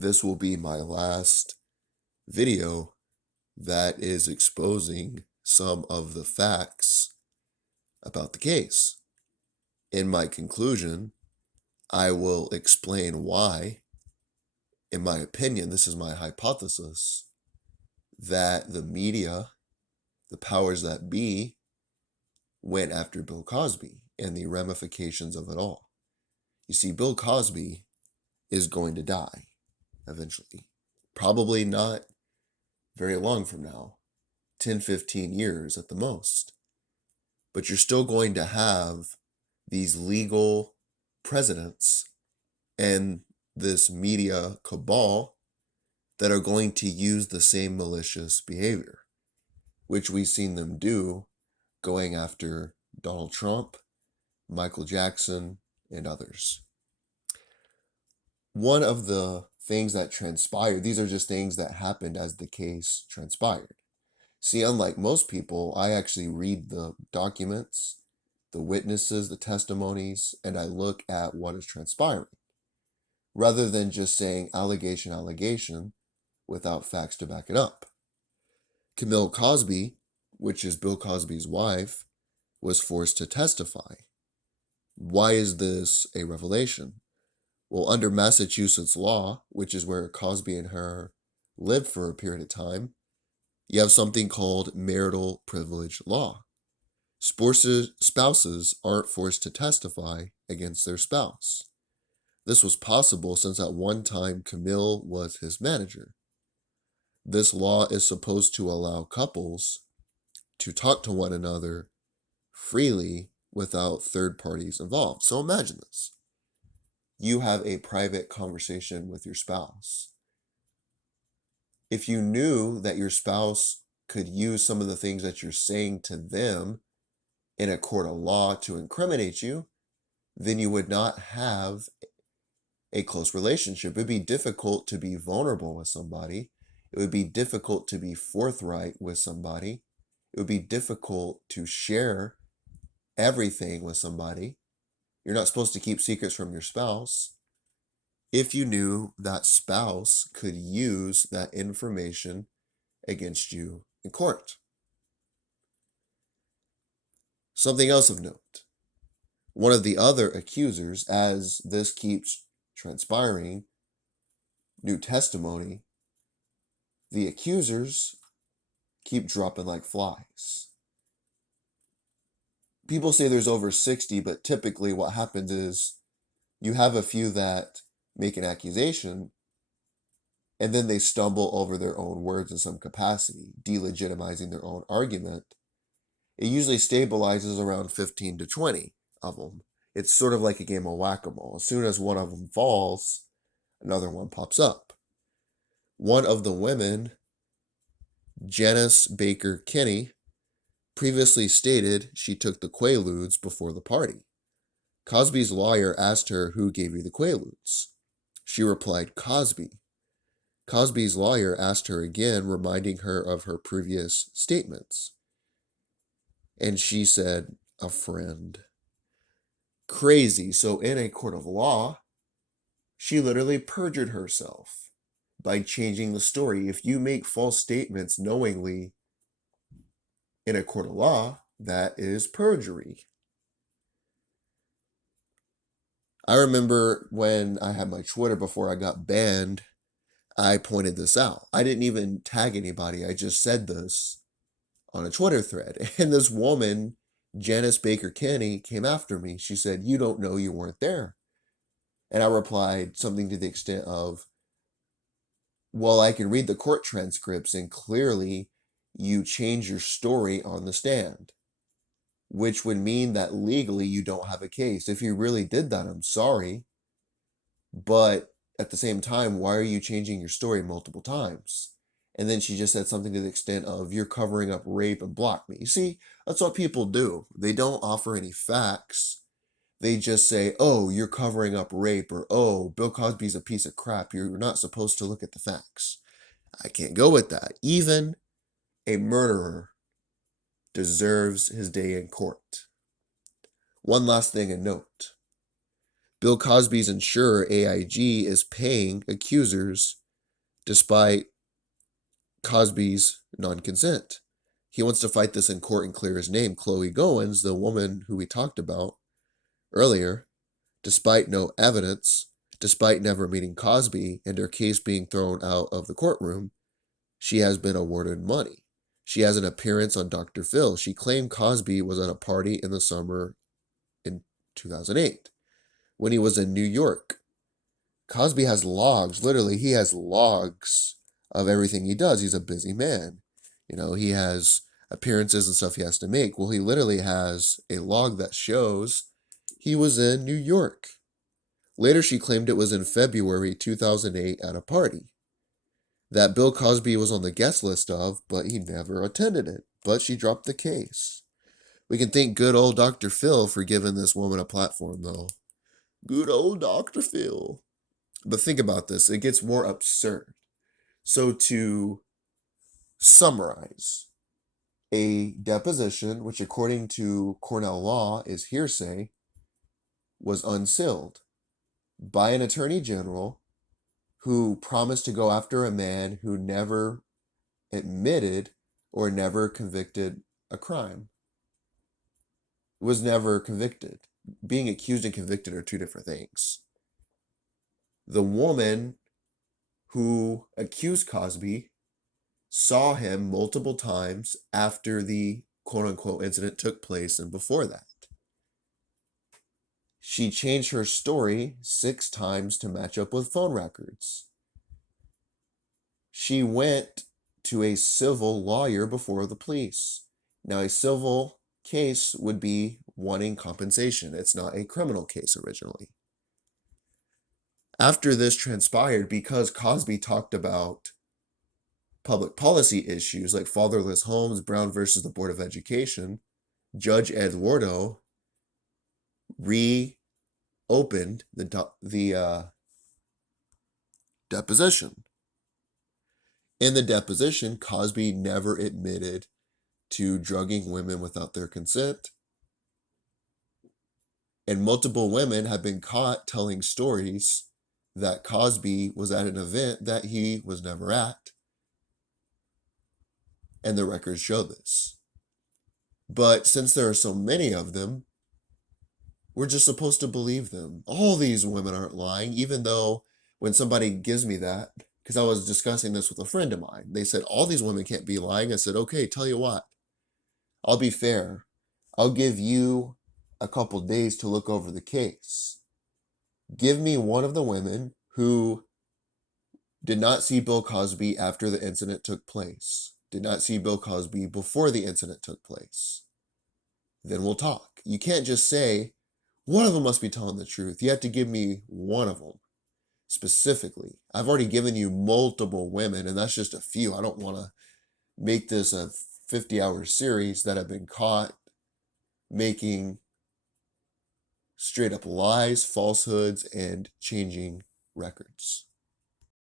this will be my last video that is exposing some of the facts about the case. In my conclusion, I will explain why, in my opinion, this is my hypothesis, that the media, the powers that be, went after Bill Cosby and the ramifications of it all. You see, Bill Cosby is going to die eventually. Probably not very long from now, 10, 15 years at the most. But you're still going to have these legal presidents and this media cabal that are going to use the same malicious behavior, which we've seen them do going after Donald Trump, Michael Jackson, and others. One of the things that transpired, these are just things that happened as the case transpired. See, unlike most people, I actually read the documents, the witnesses, the testimonies, and I look at what is transpiring, rather than just saying allegation, without facts to back it up. Camille Cosby, which is Bill Cosby's wife, was forced to testify. Why is this a revelation? Well, under Massachusetts law, which is where Cosby and her lived for a period of time, you have something called marital privilege law. Spouses aren't forced to testify against their spouse. This was possible since at one time Camille was his manager. This law is supposed to allow couples to talk to one another freely without third parties involved. So imagine this. You have a private conversation with your spouse. If you knew that your spouse could use some of the things that you're saying to them in a court of law to incriminate you, then you would not have a close relationship. It would be difficult to be vulnerable with somebody. It would be difficult to be forthright with somebody. It would be difficult to share everything with somebody. You're not supposed to keep secrets from your spouse. If you knew that spouse could use that information against you in court. Something else of note. One of the other accusers, as this keeps transpiring, new testimony, the accusers keep dropping like flies. People say there's over 60, but typically what happens is you have a few that make an accusation and then they stumble over their own words in some capacity, delegitimizing their own argument. It usually stabilizes around 15 to 20 of them. It's sort of like a game of whack-a-mole. As soon as one of them falls, another one pops up. One of the women, Janice Baker Kinney, previously stated she took the Quaaludes before the party. Cosby's lawyer asked her who gave you the Quaaludes. She replied, Cosby. Cosby's lawyer asked her again, reminding her of her previous statements. And she said, a friend. Crazy. So in a court of law, she literally perjured herself by changing the story. If you make false statements knowingly in a court of law, that is perjury. I remember when I had my Twitter before I got banned, I pointed this out. I didn't even tag anybody. I just said this on a Twitter thread. And this woman, Janice Baker Kinney, came after me. She said, you don't know, you weren't there. And I replied something to the extent of, well, I can read the court transcripts and clearly you change your story on the stand, which would mean that legally you don't have a case. If you really did that, I'm sorry. But at the same time, why are you changing your story multiple times? And then she just said something to the extent of, you're covering up rape and block me. You see, that's what people do. They don't offer any facts. They just say, oh, you're covering up rape, or, oh, Bill Cosby's a piece of crap. You're not supposed to look at the facts. I can't go with that. Even a murderer deserves his day in court. One last thing a note. Bill Cosby's insurer, AIG, is paying accusers despite Cosby's non-consent. He wants to fight this in court and clear his name. Chloe Goins, the woman who we talked about earlier, despite no evidence, despite never meeting Cosby and her case being thrown out of the courtroom, she has been awarded money. She has an appearance on Dr. Phil. She claimed Cosby was at a party in the summer in 2008 when he was in New York. Cosby has logs. Literally, he has logs of everything he does. He's a busy man. He has appearances and stuff he has to make. Well, he literally has a log that shows he was in New York. Later, she claimed it was in February 2008 at a party that Bill Cosby was on the guest list of, but he never attended it. But she dropped the case. We can thank good old Dr. Phil for giving this woman a platform, though. Good old Dr. Phil. But think about this. It gets more absurd. So to summarize, a deposition, which according to Cornell law is hearsay, was unsealed by an attorney general who promised to go after a man who never admitted or never convicted a crime, was never convicted. Being accused and convicted are two different things. The woman who accused Cosby saw him multiple times after the quote-unquote incident took place and before that. She changed her story 6 times to match up with phone records. She went to a civil lawyer before the police. Now, a civil case would be wanting compensation. It's not a criminal case originally. After this transpired, because Cosby talked about public policy issues like fatherless homes, Brown versus the Board of Education, Judge Eduardo reopened the deposition. In the deposition, Cosby never admitted to drugging women without their consent. And multiple women have been caught telling stories that Cosby was at an event that he was never at. And the records show this. But since there are so many of them, we're just supposed to believe them. All these women aren't lying, even though when somebody gives me that, because I was discussing this with a friend of mine, they said, all these women can't be lying. I said, okay, tell you what, I'll be fair. I'll give you a couple days to look over the case. Give me one of the women who did not see Bill Cosby after the incident took place, did not see Bill Cosby before the incident took place. Then we'll talk. You can't just say, one of them must be telling the truth. You have to give me one of them specifically. I've already given you multiple women, and that's just a few. I don't want to make this a 50-hour series that have been caught making straight up lies, falsehoods, and changing records.